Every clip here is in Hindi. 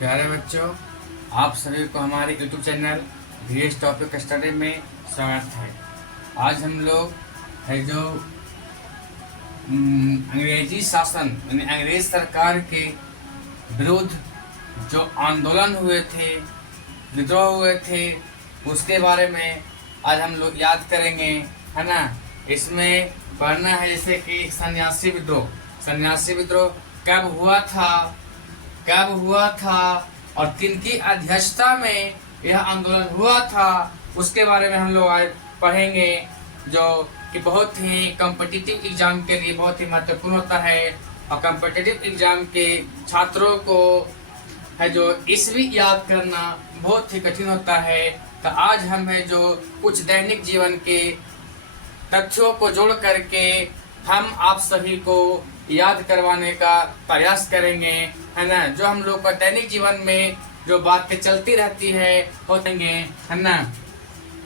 प्यारे बच्चों, आप सभी को हमारे YouTube channel VS topic study में स्वागत है। आज हम लोग है जो अंग्रेजी शासन यानी अंग्रेज सरकार के विरुद्ध जो आंदोलन हुए थे, विद्रोह हुए थे, उसके बारे में आज हम लोग याद करेंगे, है ना। इसमें पढ़ना है जैसे कि सन्यासी विद्रोह कब हुआ था और किनकी अध्यक्षता में यह आंदोलन हुआ था, उसके बारे में हम लोग आज पढ़ेंगे, जो कि बहुत ही कॉम्पिटिटिव एग्जाम के लिए बहुत ही महत्वपूर्ण होता है। और कॉम्पिटिटिव एग्जाम के छात्रों को है जो ईस्वी याद करना बहुत ही कठिन होता है। तो आज हम है जो कुछ दैनिक जीवन के तथ्यों को जोड़ करके हम आप सभी को याद करवाने का प्रयास करेंगे, है ना। जो हम लोग का दैनिक जीवन में जो बातें चलती रहती है होतेंगे, है ना।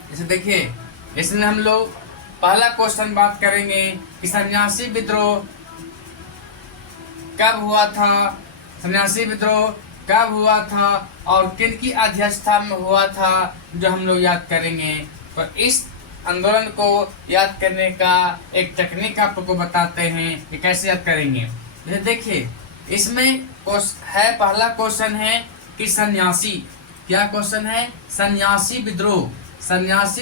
जैसे देखिए, इसमें हम लोग पहला क्वेश्चन बात करेंगे कि सन्यासी विद्रोह कब हुआ था और किनकी अध्यक्षता में हुआ था, जो हम लोग याद करेंगे। तो इस आंदोलन को याद करने का एक टेक्निक आपको बताते हैं कि कैसे याद करेंगे। जैसे देखिए, इसमें पहला क्वेश्चन है कि सन्यासी, क्या क्वेश्चन है, सन्यासी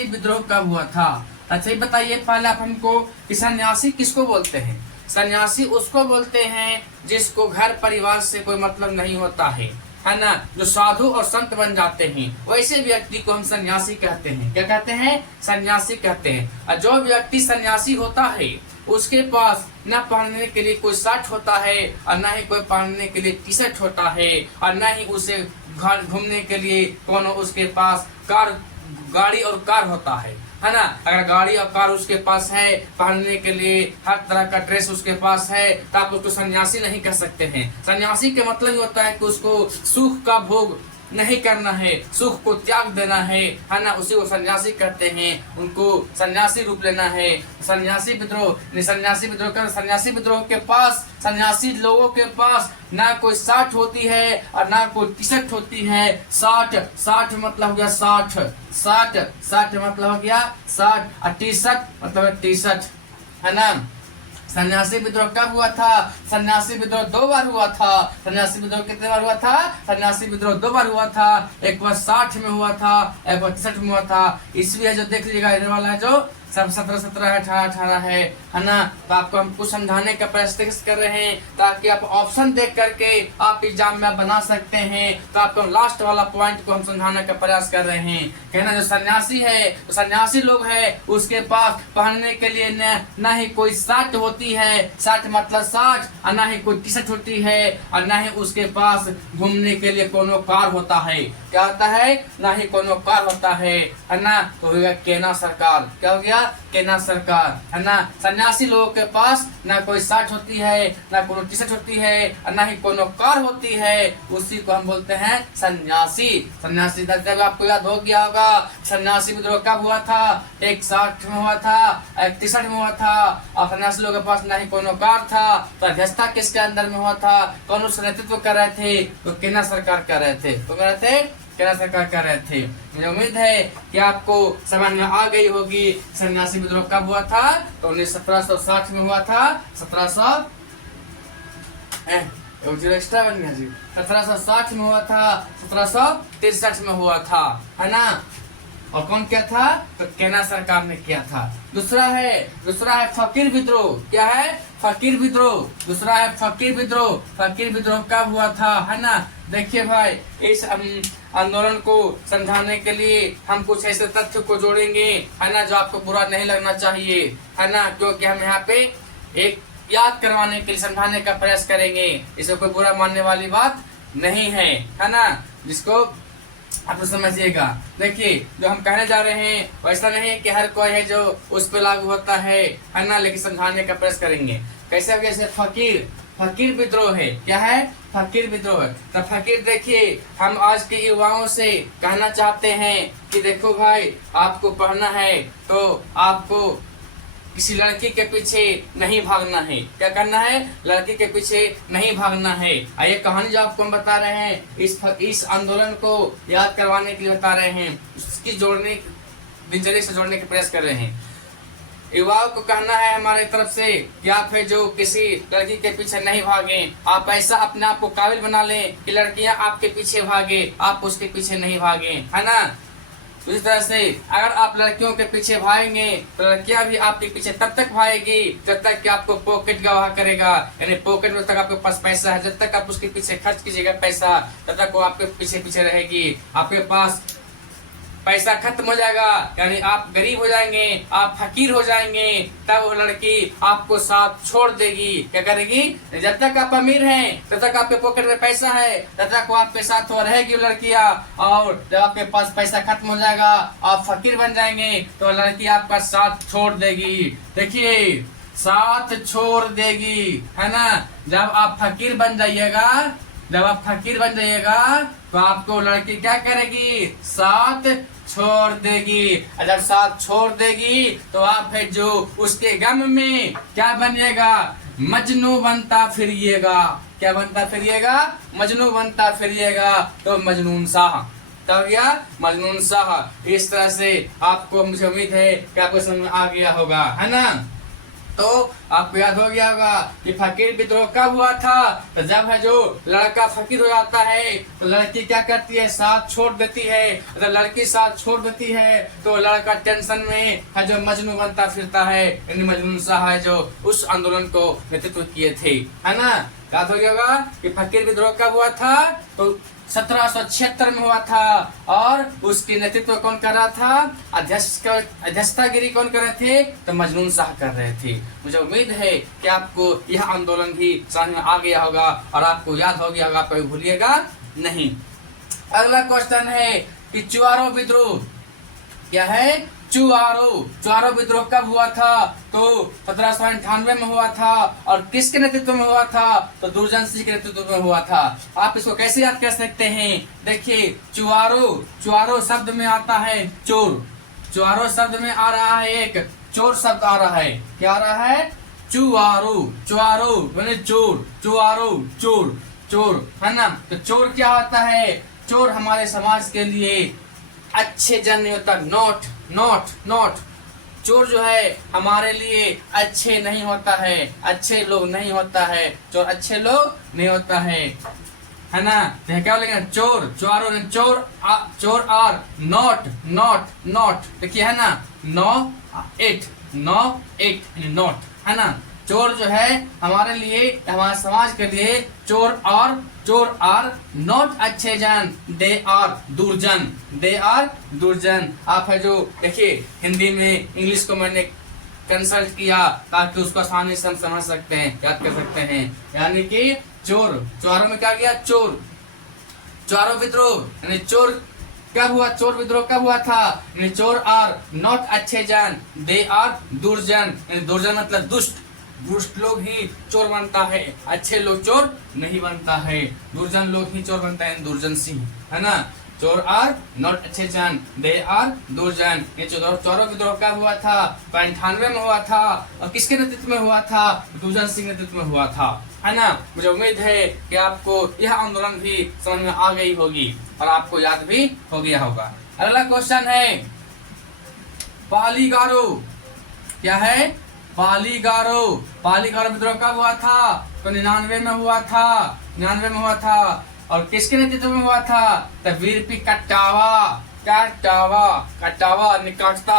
विद्रोह कब हुआ था। अच्छा ये बताइए पहले आप हमको कि सन्यासी किसको बोलते हैं। सन्यासी उसको बोलते हैं जिसको घर परिवार से कोई मतलब नहीं होता है ना, जो साधु और संत बन जाते हैं, वैसे व्यक्ति को हम सन्यासी कहते हैं। क्या कहते हैं, सन्यासी कहते हैं। और जो व्यक्ति सन्यासी होता है उसके पास न पहनने के लिए कोई शर्ट होता है और न ही कोई पहनने के लिए टी शर्ट होता है और न ही उसे घर घूमने के लिए कोनो उसके पास गाड़ी और कार होता है ना। अगर गाड़ी और कार उसके पास है, पहनने के लिए हर तरह का ड्रेस उसके पास है, तो आप उसको सन्यासी नहीं कह सकते हैं। सन्यासी के मतलब ये होता है कि उसको सुख का भोग नहीं करना है, सुख को त्याग देना है ना, उसी को सन्यासी कहते हैं। उनको सन्यासी रूप लेना है। सन्यासी विद्रोह के पास, सन्यासी लोगों के पास ना कोई शर्ट होती है और ना कोई टी शर्ट होती है। शर्ट मतलब हो गया शर्ट मतलब हो गया शर्ट और टी शर्ट मतलब टी शर्ट, है ना। सन्यासी विद्रोह कब हुआ था, सन्यासी विद्रोह 2 बार हुआ था। सन्यासी विद्रोह कितने बार हुआ था, सन्यासी विद्रोह 2 बार हुआ था। एक बार 60 में हुआ था, एक बार 63 में हुआ था। इसलिए है जो देख लीजिएगा इधर वाला है जो सब 17 है, 18 है ना। तो आपको हम कुछ समझाने का प्रयास कर रहे हैं ताकि आप ऑप्शन देख करके आप एग्जाम में बना सकते हैं। तो आपको लास्ट वाला पॉइंट को हम समझाने का प्रयास कर रहे हैं। कहना जो सन्यासी है, तो सन्यासी लोग है उसके पास पहनने के लिए न ही कोई शर्ट होती है, शर्ट मतलब शर्ट, और न ही कोई टी शर्ट होती है, और न ही उसके पास घूमने के लिए कोनो कार होता है। क्या होता है, न ही कोनो कार होता है ना। तो हो गया केना सरकार, क्या हो गया, केना सरकार, है ना। सन्यासी लोगों के पास ना कोई शर्ट होती है, ना कोनो टी शर्ट होती है, और ना ही कोनो कार होती है, उसी को हम बोलते हैं सन्यासी। सन्यासी जब आपको याद हो गया होगा, सन्यासी विद्रोह कब हुआ था, एक 60 में हुआ था, एक 63 में हुआ था। और सन्यासी लोगों के पास ना ही कोनो कार था, तो अध्यक्षता किसके अंदर में हुआ था, कौन उसका नेतृत्व कर रहे थे, तो केना सरकार कर रहे थे, तो कर रहे थे केना सरकार कर रहे थे। मुझे उम्मीद है कि आपको समझ में आ गई होगी सन्यासी विद्रोह कब हुआ था। तो 1760 में हुआ था, 1760 में हुआ था, 1763 में हुआ था, है ना। और कौन किया था, तो केना सरकार ने किया था। दूसरा है फकीर विद्रोह। क्या है, फकीर विद्रोह। दूसरा है फकीर विद्रोह कब हुआ था, है ना। देखिए भाई, इस आंदोलन को समझाने के लिए हम कुछ ऐसे तथ्य को जोड़ेंगे, है ना, जो आपको बुरा नहीं लगना चाहिए, है ना, क्योंकि हम यहाँ पे एक याद करवाने के लिए समझाने का प्रयास करेंगे। इसे कोई बुरा मानने वाली बात नहीं है ना, जिसको आप समझिएगा। देखिए, जो हम कहने जा रहे हैं वैसा नहीं है कि हर कोई है जो उस पर लागू होता है ना, लेकिन समझाने का प्रयास करेंगे। कैसे हो, जैसे फकीर विद्रोह है। क्या है, फकीर विद्रोह। तो फकीर, देखिए, हम आज के युवाओं से कहना चाहते हैं कि देखो भाई, आपको पढ़ना है तो आपको किसी लड़की के पीछे नहीं भागना है। क्या करना है? लड़की के पीछे नहीं भागना है। ये कहानी जो आपको हम बता रहे हैं, इस आंदोलन को याद करवाने के लिए बता रहे हैं, उसकी जोड़ने, दिनचर्या से जोड़ने के प्रयास कर रहे हैं। युवाओं को कहना है हमारी तरफ से कि आप है जो किसी लड़की के पीछे नहीं भागे। आप ऐसा अपने आप को काबिल बना लें कि लड़कियां आपके पीछे भागे, आप उसके पीछे नहीं भागे, है ना। तो इस तरह से अगर आप लड़कियों के पीछे भागेंगे तो लड़कियां भी आपके पीछे तब तक भागेगी जब तक कि आपको पॉकेट गवाह करेगा, यानी पॉकेट में तक आपके पास पैसा है, जब तक आप उसके पीछे खर्च कीजिएगा पैसा, तब तक वो आपके पीछे पीछे रहेगी। आपके पास पैसा खत्म हो जाएगा, यानी आप गरीब हो जाएंगे, आप फकीर हो जाएंगे, तब वो लड़की आपको साथ छोड़ देगी। क्या करेगी? जब तक आप अमीर हैं, तब तक आपके पॉकेट में पैसा है, तब तक वो आपके साथ वो रहेगी लड़कियां। और जब आपके पास पैसा खत्म हो जाएगा, आप फकीर बन जाएंगे, तो लड़की आपका साथ छोड़ देगी। देखिए, साथ छोड़ देगी, है ना। जब आप फकीर बन जाइएगा, जब आप फकीर बन जाइएगा तो आपको लड़की क्या करेगी? साथ छोड़ देगी। और जब साथ छोड़ देगी तो आप है जो उसके गम में क्या बनिएगा? मजनू बनता फिरिएगा। क्या बनता फिरिएगा? मजनू बनता फिरिएगा। तो मजनून शाह तो गया, मजनून शाह। इस तरह से आपको, मुझे उम्मीद है कि आपको समझ में आ गया होगा, है ना। तो आपको याद हो गया होगा कि फकीर विद्रोह कब हुआ था? तो जब है जो लड़का फकीर हो जाता है तो लड़की क्या करती है? साथ छोड़ देती है। जब लड़की साथ छोड़ देती है तो लड़का टेंशन में है जो मजनू बनता फिरता है। यानी मजनून शाह है जो उस आंदोलन को नेतृत्व किए थे, है ना। याद हो गया होगा कि फकीर विद्रोह कब हुआ था? तो 1776 में हुआ था। और उसकी नेतृत्व कौन कर रहा था? अध्यक्षतागिरी कौन कर रहे थे? तो मजनून शाह कर रहे थे। मुझे उम्मीद है कि आपको यह आंदोलन भी समझ में आ गया होगा और आपको याद हो गया होगा, कभी भूलिएगा नहीं। अगला क्वेश्चन है कि चुआरो विद्रोह क्या है? चुआरो विद्रोह कब हुआ था? तो 1798 में हुआ था। और किसके नेतृत्व में हुआ था? तो दुर्जन सिंह के नेतृत्व में हुआ था। आप इसको कैसे याद कर सकते हैं? देखिए, चुआरो शब्द में आता है चोर। चुआरो शब्द में आ रहा है एक चोर शब्द आ रहा है। क्या आ रहा है? चुआरो मैंने चोर, चुआरो चोर, है ना। तो चोर क्या होता है? चोर हमारे समाज के लिए अच्छे जन नहीं होता। नॉट चोर जो है हमारे लिए अच्छे नहीं होता है, अच्छे लोग नहीं होता है। चोर अच्छे लोग नहीं होता है ना। तो क्या बोलेंगे? चोर आर नॉट देखिए, है ना। नॉट, है ना। चोर जो है हमारे लिए, हमारे समाज के लिए चोर आर नॉट अच्छे जन, दे आर दुर्जन। आप है जो देखिए, हिंदी में इंग्लिश को मैंने कंसल्ट किया ताकि उसको आसानी से हम समझ सकते हैं, याद कर सकते हैं। यानी कि चोरों में क्या गया? चोरों विद्रोह, यानी चोर कब हुआ? चोर विद्रोह कब हुआ था? यानी चोर आर नॉट अच्छे जन, दे आर दुर्जन। दुर्जन मतलब दुष्ट लोग ही चोर बनता है, अच्छे लोग चोर नहीं बनता है। दुर्जन लोग ही चोर बनता है, दुर्जन सिंह, है ना। चोर आर नॉट अच्छे जन, दे आर दुर्जन। ये चोरों विद्रोह कब हुआ था? 98 में हुआ था। और किसके नेतृत्व में हुआ था? दुर्जन सिंह नेतृत्व में हुआ था, है ना। मुझे उम्मीद है कि आपको यह आंदोलन भी समझ में आ गई होगी और आपको याद भी हो गया होगा। अगला क्वेश्चन है पालीगारो। क्या है? पालीगारो विद्रोह कब हुआ था? तो 99 में हुआ था। और किसके नेतृत्व में हुआ था? तो वीरपी कटावा काटता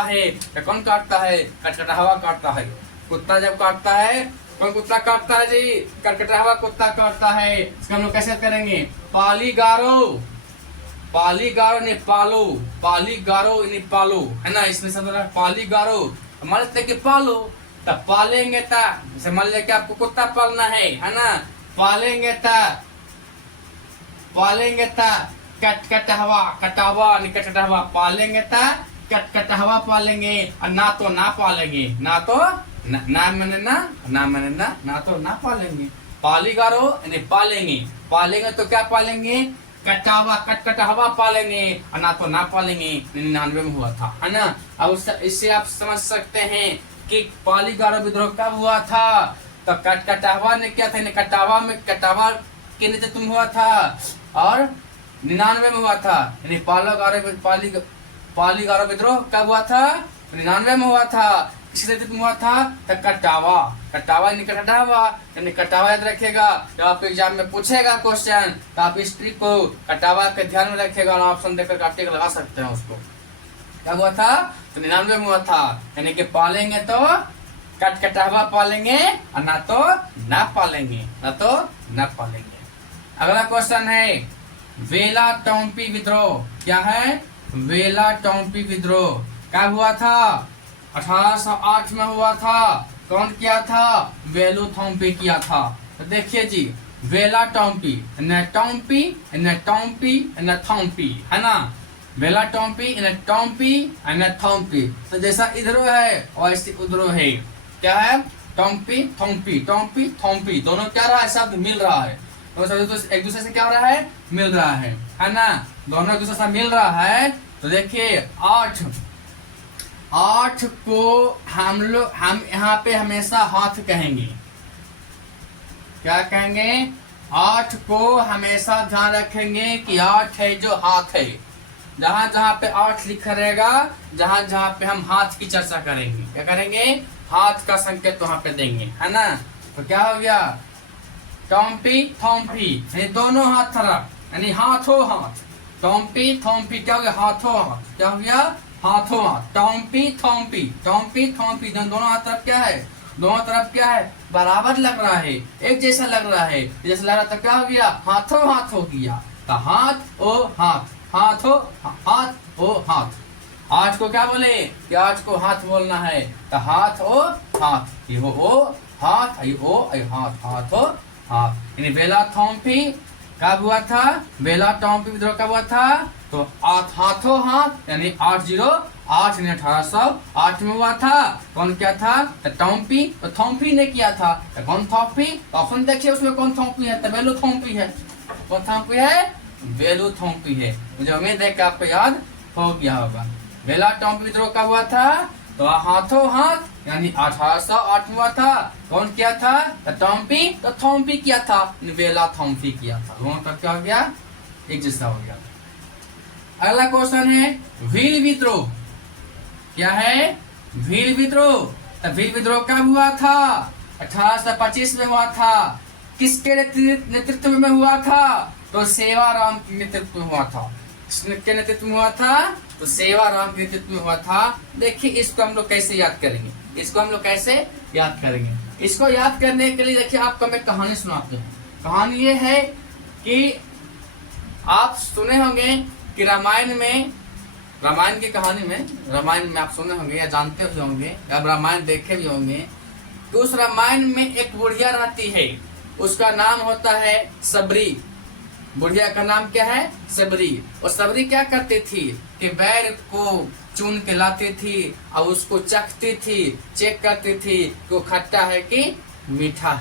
है। तो कौन काटता है? कटकटावा काटता है। कुत्ता जब काटता है, कौन कुत्ता काटता है जी? कटकटावा कुत्ता काटता है। इसका हम लोग कैसे करेंगे? पालीगारो ने पालो, है ना। इसमें सब पालीगारो हमारे के पालो, तब पालेंगे जैसे मान लीजिए कि आपको कुत्ता पालना है ना। पालेंगे कटकटहवा पालेंगे कटकटहवा पालेंगे। और ना पालेंगे, ना पालेंगे। पालीगारो यानी पालेंगे तो क्या पालेंगे? कटकटहवा पालेंगे। और ना पालेंगे। 99 में हुआ था, है ना। अब इससे आप समझ सकते हैं कि पाली गारो विद्रोह कब हुआ था? तो कटावा ने क्या था? कटावा के नेतृत्व में हुआ था और 99 में हुआ था। यानी पाली गारो विद्रोह कब हुआ था? 99 में हुआ था। किसके नेतृत्व में हुआ था? तो कटावा यानी कटावा याद रखेगा। जब आप एग्जाम में पूछेगा क्वेश्चन तो आप इस ट्रिक को कटावा के ध्यान में रखेगा और ऑप्शन देकर आप टिक लगा सकते हैं उसको। क्या हुआ था? तो 99 में हुआ था। यानी कि पालेंगे तो कटावा पालेंगे और ना तो न पालेंगे। अगला क्वेश्चन है वेला टोम्पी विद्रोह। क्या है? वेला टोम्पी विद्रोह कब हुआ था? 1808 में हुआ था। कौन किया था? वेलू थोम्पी किया था। तो देखिए जी, वेला टोम्पी न टोम्पी है ना। वेला टोम्पी न टोम्पी। तो जैसा इधरो है वैसे उधरो है। क्या है? टोम्पी थोम्पी दोनों क्या रहा है? शब्द मिल रहा है। तो एक दूसरे से क्या हो रहा है? मिल रहा है ना। दोनों एक दूसरे से मिल रहा है। तो देखिए 8 को हम यहाँ पे हमेशा हाथ कहेंगे। क्या कहेंगे? 8 को हमेशा ध्यान रखेंगे कि 8 है जो हाथ है। जहां पे 8 लिखा रहेगा, जहां पे हम हाथ की चर्चा करेंगे, क्या करेंगे? हाथ का संकेत वहां पे देंगे, है ना। तो क्या हो गया? टोम्पी थोम्पी यानी दोनों हाथ तरफ, यानी हाथों हाथ। टोम्पी थोम्पी क्या हो गया? हाथों हाथ। क्या हो गया? हाथों हाथ। टोम्पी थोम्पी दोनों हाथ तरफ क्या है? दोनों तरफ क्या है? बराबर लग रहा है, एक जैसा लग रहा है। जैसा लग रहा तो क्या हो गया? हाथों हाथ हो गया। तो हाथ ओ हाथ, हाथों हाथ ओ हाथ। आज को क्या बोले कि आज को हाथ बोलना है। तो हाथ ओ हाथ, ये हो ओ हाथ, ये ओ हाथ, हाथ ओ हाथ। यानी वेला थोम्पी कब हुआ था? वेला टोम्पी विद्रोह कब हुआ था? तो हाथों हाथ यानी 808 यानी 1808 में हुआ था। कौन क्या था? तो टोम्पी। तो थोम्पी ने किया था। तो कौन थोम्पी? ऑप्शन देखिए उसमें कौन थोम्पी है? तो वेलू थोम्पी है। कौन थोम्पी है? वेलू थोम्पी है। मुझे उम्मीद है कि आपको याद हो गया होगा। वेला टोम्पी विद्रोह कब हुआ था? तो हाथों हाथ यानी 1808 में हुआ था। कौन किया था? तो टोम्पी। तो थोम्पी किया था, वेला थोम्पी किया था। दोनों तक क्या हो गया? एक जैसा हो गया। अगला क्वेश्चन है भील विद्रोह। क्या है? भील विद्रोह। तो भील विद्रोह कब हुआ था? 1825 में हुआ था। किसके नेतृत्व में हुआ था? तो सेवाराम के नेतृत्व में हुआ था। किसके नेतृत्व में हुआ था? तो सेवाराम के नेतृत्व में हुआ था। देखिए इसको हम लोग कैसे याद करेंगे? इसको याद करने के लिए देखिए आपको मैं कहानी सुनाते हैं। कहानी ये है कि आप सुने होंगे कि रामायण की कहानी में, रामायण में आप सुने होंगे या जानते भी होंगे या रामायण देखे भी होंगे कि उस रामायण में एक बुढ़िया रहती है। उसका नाम होता है सबरी। बुढ़िया का नाम क्या है? सबरी। और सबरी क्या करती थी कि बैर को चुन के लाती थी और उसको चखती थी, चेक करती थी कि वो खट्टा है कि मीठा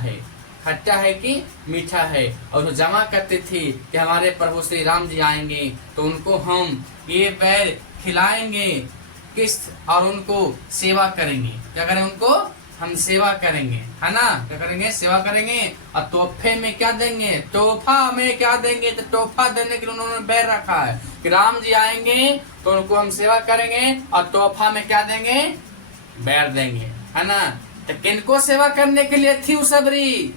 है, और वो जमा करती थी कि हमारे प्रभु श्री राम जी आएंगे तो उनको हम ये बैर खिलाएंगे किस और उनको सेवा करेंगे। क्या करें? उनको हम सेवा करेंगे, है ना। क्या करेंगे? सेवा करेंगे। और तोहफे में क्या देंगे? तोहफा में क्या देंगे? तो तोहफा देने के लिए उन्होंने बैर रखा है कि राम जी आएंगे तो उनको हम सेवा करेंगे और तोहफा में क्या देंगे? बैर देंगे, है ना। तो किनको सेवा करने के लिए थी वो सबरी?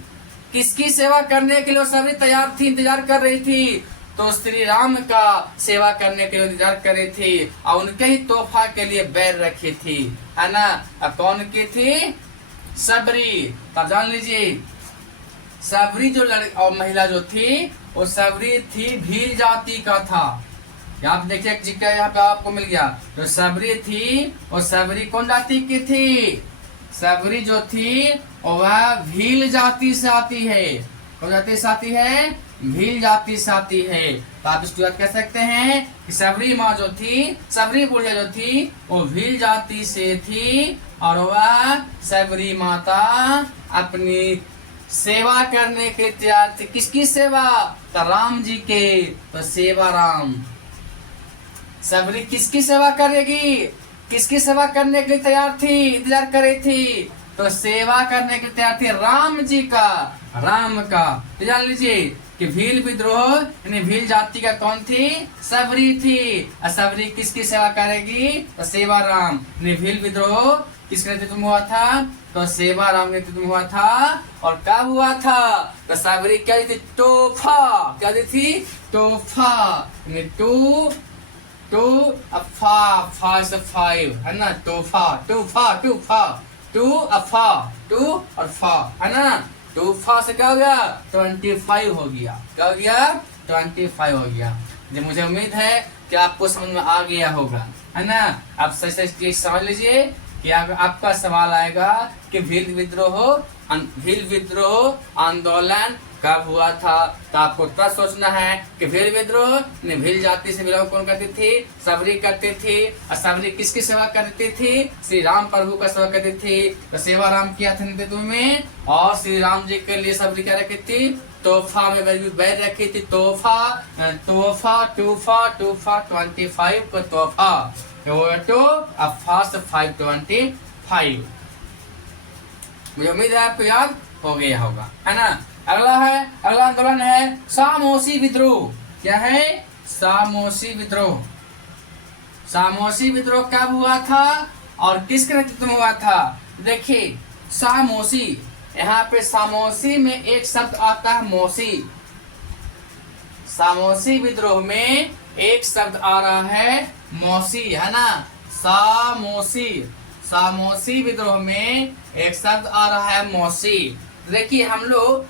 किसकी सेवा करने के लिए वो सबरी तैयार थी, इंतजार कर रही थी? तो श्री राम का सेवा करने के लिए इंतजार कर रही थी और उनके ही तोहफा के लिए बैर रखी थी, है ना। अब कौन की थी? सबरी। तब जान लीजिए सबरी जो और महिला जो थी वो सबरी थी भील जाति का था। यहाँ पे देखिए जिक्र यहाँ पे आपको मिल गया। जो सबरी थी वो सबरी कौन जाति की थी? सबरी जो थी वह भील जाति से आती है। कौन जाति से आती है? भील जाति से आती है। तो आप इसको याद कर सकते हैं कि सबरी माँ जो थी, सबरी बुढ़िया जो थी वो भील जाति से थी और वह सबरी माता अपनी सेवा करने के तैयार थे। किसकी सेवा? तो राम जी के। तो सेवा राम। सबरी किसकी सेवा करेगी? किसकी सेवा करने के लिए तैयार थी, इंतजार कर रही थी? तो सेवा करने के लिए तैयार थी राम जी का, राम का। तो जान लीजिए कि भील विद्रोह यानी भील जाति का कौन थी? सबरी थी। और सबरी किसकी सेवा करेगी? तो सेवा राम। भील विद्रोह किसके नेतृत्व में हुआ था? तो सेवा राम के नेतृत्व में हुआ था। और कब हुआ था? तो सबरी क्या दी थी? तोहफा। क्या दी थी? तोहफा। टू अफा, फा से 5 है ना, तोहफा, तोहफा, तोहफा, टू अफा, टू और फा है ना, तोहफा से क्या हो गया? 25 हो गया। क्या हो गया? 25 हो गया। जो मुझे उम्मीद है कि आपको समझ में आ गया होगा, है ना। आप सही सही समझ लीजिए कि आपका सवाल आएगा कि भील विद्रोह आंदोलन कब हुआ था? तो आपको तब सोचना है कि भील विद्रोह भील जाति से बिलोंग कौन करती थी? सबरी करती थी। और सबरी किसकी सेवा करती थी? श्री राम प्रभु का सेवा करती थी। तो सेवा राम किया था नेतृत्व में। और श्री राम जी के लिए सबरी क्या रखी थी? तोहफा में बैठ रखी थी। तोहफा, तोहफा, टूफा, टूफा 25 को तोहफा, तो अब फास्ट 525। मुझे उम्मीद है आपको याद हो गया होगा, है ना। अगला आंदोलन है सामोसी विद्रोह। क्या है? सामोसी विद्रोह। सामोसी विद्रोह कब हुआ था और किसके नेतृत्व में हुआ था? देखिए सामोसी, यहाँ पे सामोसी में एक शब्द आता है मौसी। सामोसी विद्रोह में एक शब्द आ रहा है मौसी, है ना। सामोसी, सामोसी विद्रोह में एक शब्द आ रहा है मौसी। देखिए हम लोग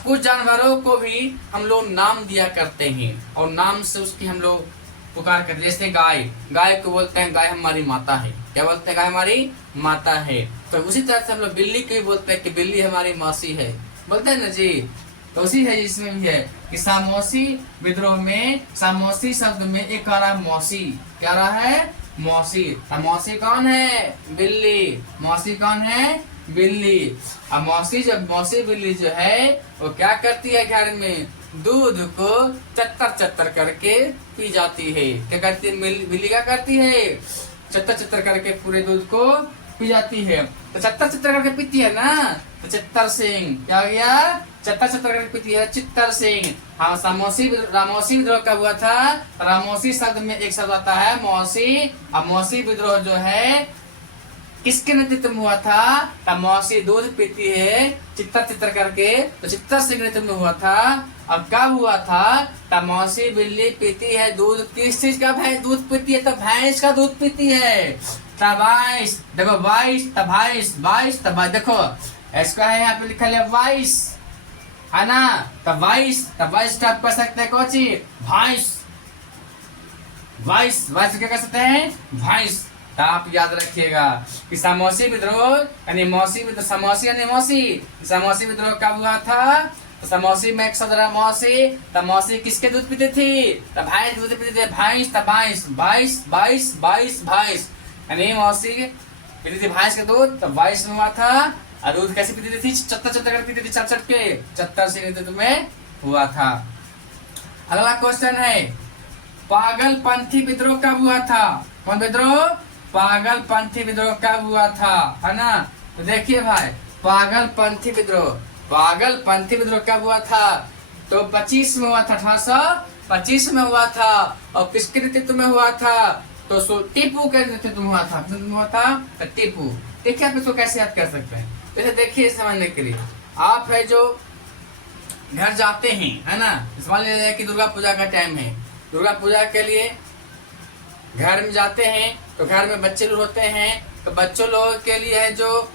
कुछ जानवरों को भी हम लोग नाम दिया करते हैं और नाम से उसकी हम लोग पुकार करते हैं। जैसे गाय, गाय को बोलते हैं गाय हमारी माता है। क्या बोलते हैं? गाय हमारी माता है। तो उसी तरह से हम लोग बिल्ली को भी बोलते हैं कि बिल्ली हमारी मौसी है, बोलते हैं ना जी। तो उसी है इसमें भी है कि सामोसी विद्रोह में सामोसी शब्द में एक आ रहा है मौसी। क्या रहा है? मौसी। मौसी कौन है? बिल्ली। मौसी कौन है? बिल्ली। अब मौसी बिल्ली जो है वो क्या करती है? घर में दूध को चत्तर चत्तर करके पी जाती है। क्या करती है बिल्ली? क्या करती है? चत्तर चत्तर करके पूरे दूध को पी जाती है। तो चत्तर चत्तर करके पीती है ना, तो चित्तर सिंह। क्या हो गया? चत्तर चत्तर करके पीती है, चित्तर सिंह। हाँ, रामोसी विद्रोह कब हुआ था? रामोसी शब्द में एक शब्द आता है मौसी। अब मौसी विद्रोह जो है किसके नेतृत्व में हुआ था? तब मौसी दूध पीती है चित्तर चित्तर करके, तो चित्तर सिंह नेतृत्व में हुआ था। अब कब हुआ था? तब मौसी बिल्ली पीती है दूध। किस चीज का? भैंस दूध पीती है, तो भैंस का दूध पीती है। तबाइस, देखो 22, तबाइस, 22, तबाइस। देखो इसका है यहाँ पे लिखा है 22, है ना। तबाइस, तबाइस आप कर सकते हैं कोची भैंस। 22 क्या कर सकते हैं? भैंस। आप याद रखिएगा कि सामोसी विद्रोह यानी मौसी विद्रोह, सामोसी यानी मौसी। सामोसी विद्रोह कब हुआ था? तो सामोसी में एक शब्द रहा मौसी। तब मौसी किसके दूध पीती थी? तब भैंस दूध पीती थी। भैंस, तब 22 भैंस यानी मौसी पीती थी भैंस के दूध। तब 22 में हुआ था। और दूध कैसे पीती थी? चत्तर चत्तर कर पीती थी, चट चट के। चत्तर सिंह नेतृत्व में हुआ था। अगला क्वेश्चन है पागलपंथी विद्रोह कब हुआ था? कौन विद्रोह? पागलपंथी विद्रोह कब हुआ था, है ना। तो देखिए भाई पागलपंथी विद्रोह कब हुआ था? तो 25 में हुआ था, 1825 में हुआ था। और किसके नेतृत्व में हुआ था? तो टीपू के नेतृत्व में हुआ था। तो टीपू। देखिए आप इसको कैसे याद कर सकते हैं? जैसे देखिए समझने के लिए आप है जो घर जाते हैं, है ना। समझ लीजिए कि दुर्गा पूजा का टाइम है। दुर्गा पूजा के लिए घर में जाते हैं तो घर में बच्चे लोग होते हैं, तो बच्चों लोगों के लिए है जो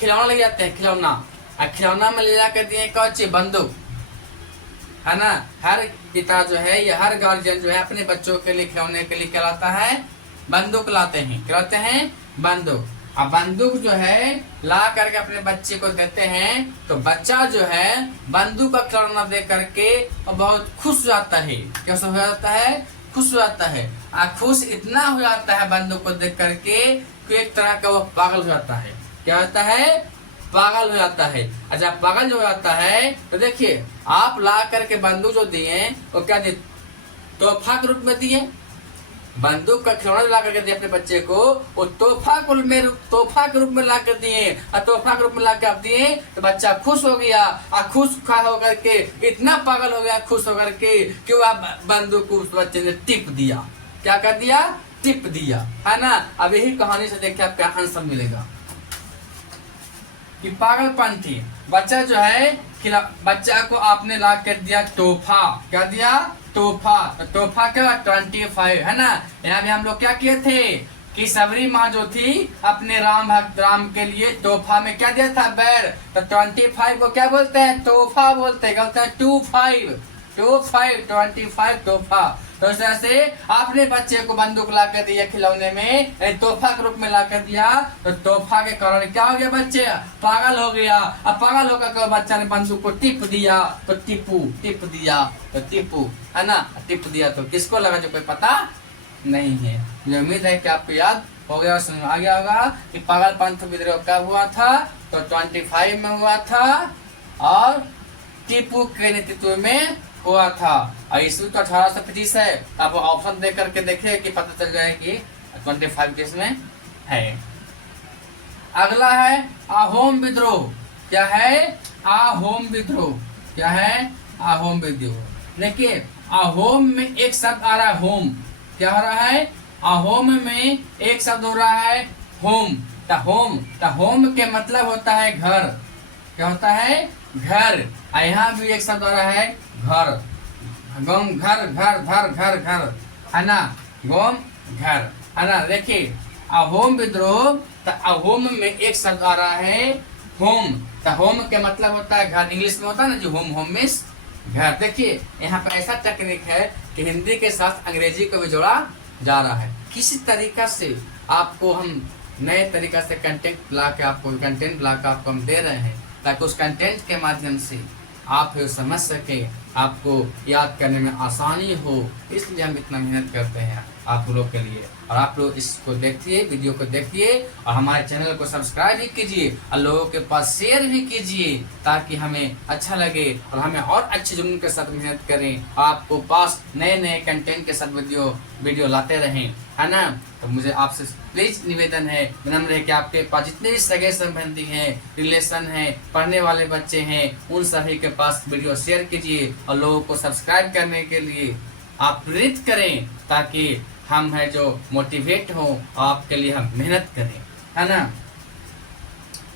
खिलौना ले जाते हैं, खिलौना। और खिलौना में ले जाकर दिए कौन सी? बंदूक, है ना। हर पिता जो है या हर गार्जियन जो है अपने बच्चों के लिए खिलौने के लिए क्या लाता है? बंदूक लाते हैं। क्या लाते हैं? बंदूक। अब बंदूक जो है ला करके अपने बच्चे को देते हैं, तो बच्चा जो है बंदूक का खिलौना दे करके बहुत खुश हो जाता है। कैसा हो जाता है? खुश हो जाता है। खुश इतना हो जाता है बंदूक को देख करके कि एक तरह का वो पागल हो जाता है। क्या होता है? पागल हो जाता है। अच्छा, पागल जो हो जाता है तो देखिए आप ला करके बंदूक जो दिए वो क्या दिए? तोहफा के रूप में दिए। बंदूक का खिलौना ला करके दिया अपने बच्चे को, वो तोहफा के रूप में ला कर दिए, और तोहफा के रूप में ला कर आप दिए तो बच्चा खुश हो गया, और खुश होकर के इतना पागल हो गया खुश होकर के कि वह बंदूक को उस बच्चे ने टिप दिया। क्या कर दिया? टिप दिया, है ना। अब यही कहानी से देखिए आपका आंसर मिलेगा कि पागलपंथी बच्चा जो है बच्चा को आपने ला कर दिया तोहफा। क्या दिया? तोहफा। तो तोहफा क्या? 25, है ना। यहाँ भी हम लोग क्या किए थे कि सबरी माँ जो थी अपने भक्त राम के लिए तोहफा में क्या दिया था? बैर। तो 25 को क्या बोलते हैं? तोहफा बोलते हैं। बोलते हैं 25 तोहफा। तो इस तरह से आपने बच्चे को बंदूक ला कर दिया खिलौने में, तोहफा के रूप में ला कर दिया, तो तोहफा के कारण क्या हो गया? बच्चे पागल हो गया। अब पागल होकर बच्चा ने बंदूक को टिप दिया, तो टिप दिया, तो टिपू, है ना। टिप दिया तो किसको लगा? जो कोई पता नहीं है। मुझे उम्मीद है कि आपको याद हो गया, समझ आ गया होगा कि पागलपंथ विद्रोह कब हुआ था? तो 25 में हुआ था, और टीपू के नेतृत्व में हुआ था। और ईस्वी तो 1825 है। आप ऑप्शन दे करके देखिए कि पता चल जाए कि 25 किसमें है। अगला है अहोम विद्रोह। क्या है? अहोम विद्रोह। क्या है? अहोम विद्रोह। देखिए अहोम में एक शब्द आ रहा है होम। क्या हो रहा है? अहोम में एक शब्द हो रहा है होम। होम के मतलब होता है घर। क्या होता है? घर। यहाँ भी एक शब्द आ रहा है घर। गोम घर घर घर घर घर, है ना। गोम घर, है ना। देखिए अहोम विद्रोह, तो अहोम में एक शब्द आ रहा है होम। तो होम के मतलब होता है घर। इंग्लिश में होता है ना जो होम मीन्स घर। देखिए यहाँ पर ऐसा टेक्निक है कि हिंदी के साथ अंग्रेजी को भी जोड़ा जा रहा है। किसी तरीका से आपको हम नए तरीका से कंटेंट ला के आपको हम दे रहे हैं, ताकि उस कंटेंट के माध्यम से आप समझ सके, आपको याद करने में आसानी हो। इसलिए हम इतना मेहनत करते हैं आप लोगों के लिए। और आप लोग इसको देखिए, वीडियो को देखिए, और हमारे चैनल को सब्सक्राइब भी कीजिए, और लोगों के पास शेयर भी कीजिए, ताकि हमें अच्छा लगे और हमें और अच्छे जुनून के साथ मेहनत करें, आपको पास नए नए कंटेंट के साथ वीडियो लाते रहें, है ना। तो मुझे आपसे प्लीज निवेदन है, विनम्र है कि आपके पास जितने भी सगे संबंधी हैं, रिलेशन हैं, पढ़ने वाले बच्चे हैं, उन सभी के पास वीडियो शेयर कीजिए, और लोगों को सब्सक्राइब करने के लिए आप प्रेरित करें, ताकि हम है जो मोटिवेट हो, आपके लिए हम मेहनत करें, है ना।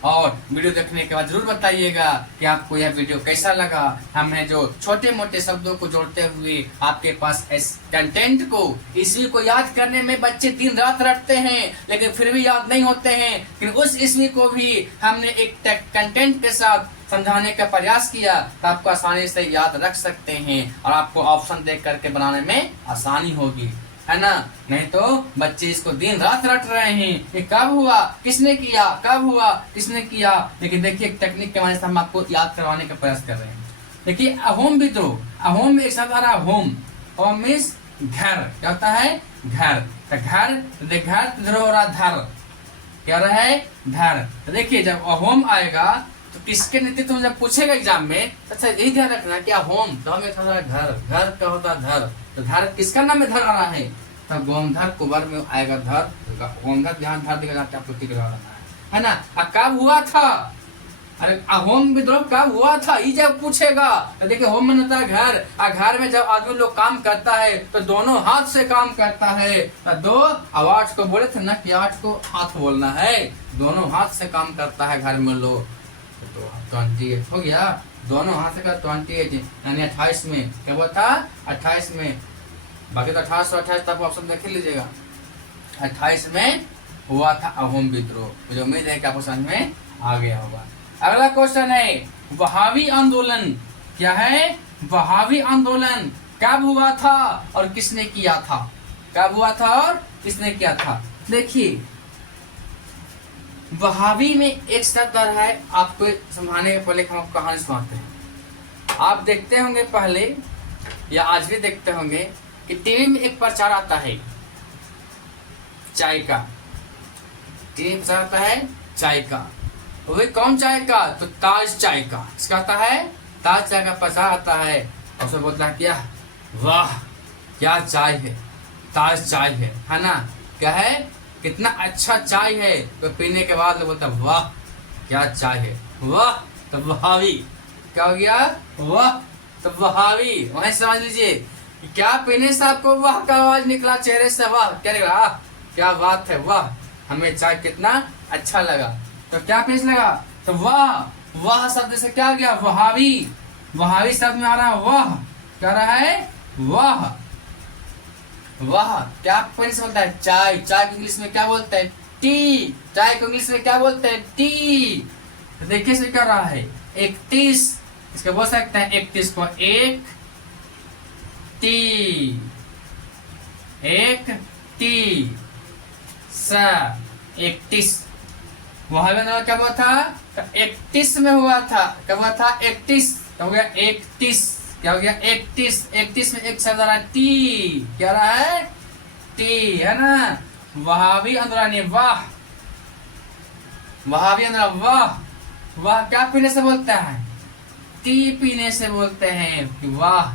और वीडियो देखने के बाद जरूर बताइएगा कि आपको यह वीडियो कैसा लगा। हम है जो छोटे मोटे शब्दों को जोड़ते हुए आपके पास इस कंटेंट को, ईस्वी को याद करने में बच्चे दिन रात रटते हैं, लेकिन फिर भी याद नहीं होते हैं। लेकिन उस ईस्वी को भी हमने एक कंटेंट के साथ समझाने का प्रयास किया, तो आपको आसानी से याद रख सकते हैं, और आपको ऑप्शन देख करके बनाने में आसानी होगी, है ना। नहीं तो बच्चे इसको दिन रात रट रहे हैं, ये कब हुआ, किसने किया, कब हुआ, किसने किया। लेकिन देखिए टेक्निक के माध्यम से हम आपको याद करवाने का प्रयास कर रहे हैं। देखिए अहोम विद्रोह, अहोम में एक शब्द आ रहा है होम। होम मीन्स घर। क्या होता है? घर। तो घर, घर विद्रोह हो रहा धर। क्या रहा है? धर। तो देखिए जब अहोम आएगा तो किसके नेतृत्व में जब पूछेगा एग्जाम में, तो अच्छा यही ध्यान रखना क्या होम, तो हमें घर, घर क्या होता है? धर। तो धर किसका नाम में धर आ रहा है? तो गोमधर कुबर में आएगा धर, गोमधर ध्यान धर देगा जाके आपको टिक रहा है ना। कब हुआ था? अरे अहोम विद्रोह कब हुआ था, ये जब पूछेगा तो देखिए होम में होता है घर, और घर में जब आदमी लोग काम करता है तो दोनों हाथ से काम करता है। तो दो आवाज को बोले थे ना कि आठ को हाथ बोलना है, दोनों हाथ से काम करता है घर में लोग। तो 28 हो गया, दोनों हाथ से का 28 यानी 28 में क्या हुआ था? 28 में। बाकी तो 1828 तक ऑप्शन देख लीजिएगा। 28 में हुआ था अहोम विद्रोह। मुझे उम्मीद है कि आपको समझ में आ गया होगा। अगला क्वेश्चन है वहाबी आंदोलन। क्या है? वहाबी आंदोलन कब हुआ था और किसने किया था? कब हुआ था और किसने किया था? देखिए वहाबी में एक शब्द आ रहा है, आपको समझाने के पहले हम आपको कहानी सुनाते हैं। आप देखते होंगे पहले, या आज भी देखते होंगे कि टीवी में एक प्रचार आता है चाय का। टीवी में प्रचार आता है चाय का। वो कौन चाय का? तो ताज चाय का। इसका आता है ताज चाय का प्रचार आता है, और उसमें बोलता है क्या वाह क्या चाय है, ताज चाय है ना। क्या है, कितना अच्छा चाय है। तो पीने के बाद लोग बोलता वाह क्या चाय है, वाह तो वहावी। क्या हो गया, वाह तो वहावी। वहीं समझ लीजिए क्या पीने से आपको वाह का आवाज निकला चेहरे से, वाह क्या निकला, क्या बात है, वाह हमें चाय कितना अच्छा लगा। तो क्या पीने से लगा, तो वाह। वाह शब्द से क्या गया, वहावी। वहावी शब्द में आ रहा है वाह, क्या रहा है, वाह। वाह क्या पीने से बोलता है, चाय। चाय को इंग्लिश में क्या बोलते हैं, टी। चाय को इंग्लिश में क्या बोलते हैं, टी। तो देखिए इसमें क्या रहा है, 31। इसको बोल सकते हैं 31 को एक टी, एक टी सा 31। वहां में क्या हुआ था, 31 में हुआ था। क्या हुआ था, 31। तो हो गया 31। क्या हो गया, 31। 31 में एक शब्द आ रहा है टी। क्या रहा है, टी, है ना। वहावी अंदरानी वाह, वहावी अंदरा वाह। वाह क्या पीने से बोलता है, टी पीने से बोलते हैं कि वाह।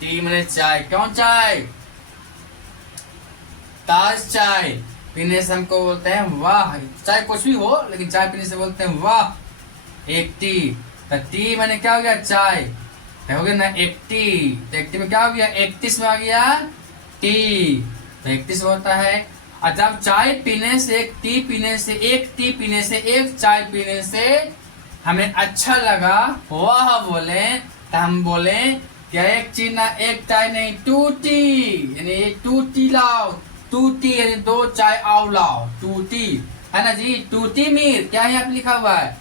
टी मैंने चाय, कौन चाय, ताज चाय पीने से हमको बोलते हैं वाह। चाय कुछ भी हो लेकिन चाय पीने से बोलते हैं वाह। एक टी, तो टी मैंने क्या हो गया, चाय। तो हो गया ना एक टी। तो एक टी में क्या हो गया, 31 में आ गया टी। तो 31 होता है। और जब चाय पीने से, एक टी पीने से, एक टी पीने से, एक चाय पीने से हमें अच्छा लगा, वाह बोले, तो हम बोले क्या, एक चीज ना, एक चाय नहीं, 2 टी, यानी 2 टी लाओ। 2 टी यानी 2 चाय आओ लाओ, 2 टी, है ना जी। 2 टी मीर, क्या है यहाँ पे लिखा हुआ है,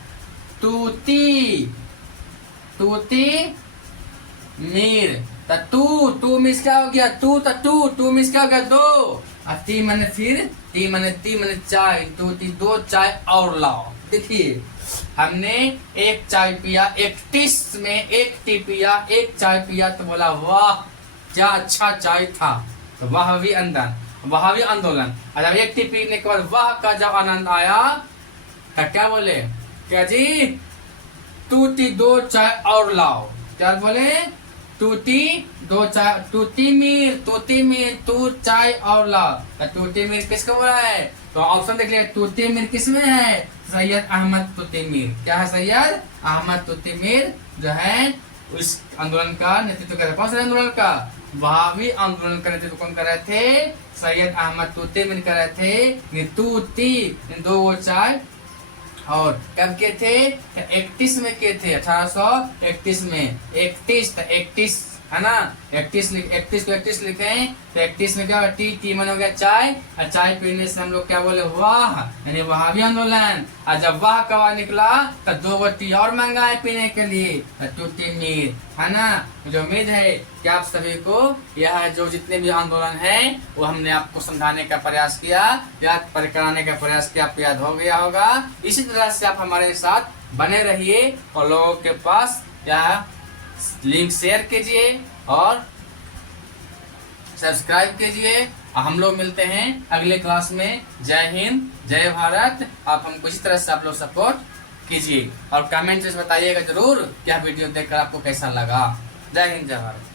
2 टी, 2 टी मीर। तू मिस क्या हो गया, तू मिस क्या हो गया, 2। और टी मैंने फिर टी मैंने चाय, 2 टी 2 चाय और लाओ। देखिए हमने एक चाय पिया, 31 में एक टी पिया, एक चाय पिया, तो बोला वाह क्या अच्छा चाय था। तो वह भी आंदोलन। और जब एक टी पीने के बाद वाह का जब आनंद आया, तो क्या बोले, क्या जी, 2 टी 2 चाय और लाओ। क्या बोले, 2 टी 2 चाय, 2 टी मीर 2 चाय और लाओ। तो 2 टी मीर किसको बोला है, तो ऑप्शन देख लिया, 2 टी मीर किसमें है, सैयद अहमद तुतीमीर। क्या है, सैयद अहमद तुतीमीर जो है उस आंदोलन का नेतृत्व कर रहे। कौन सा आंदोलन का, वहावी आंदोलन का नेतृत्व कौन कर रहे थे, सैयद अहमद तुतीमीर कर रहे थे। ये 2 टी 2 चाय और कब के थे, 31 में के थे, 1831 में। 31 तो 31 है ना, 31 को 31 लिखे। तो 31 में क्या होगा, टी मन हो गया चाय। और चाय पीने से हम लोग क्या बोले, वाह, यानी वहावी आंदोलन। और जब वाह कवा निकला तो 2 टी और मंगाए पीने के लिए, 2 टी मीर, है ना। मुझे उम्मीद है कि आप सभी को यह जो जितने भी आंदोलन है वो हमने आपको समझाने का प्रयास किया, याद कराने का प्रयास किया, आपको याद हो गया होगा। इसी तरह से आप हमारे साथ बने रहिए और लोगों के पास यह लिंक शेयर कीजिए और सब्सक्राइब कीजिए। हम लोग मिलते हैं अगले क्लास में। जय हिंद, जय भारत। आप हमको इसी तरह से आप लोग सपोर्ट कीजिए और कमेंट में बताइएगा जरूर क्या वीडियो देखकर आपको कैसा लगा। जय हिंद, जय भारत।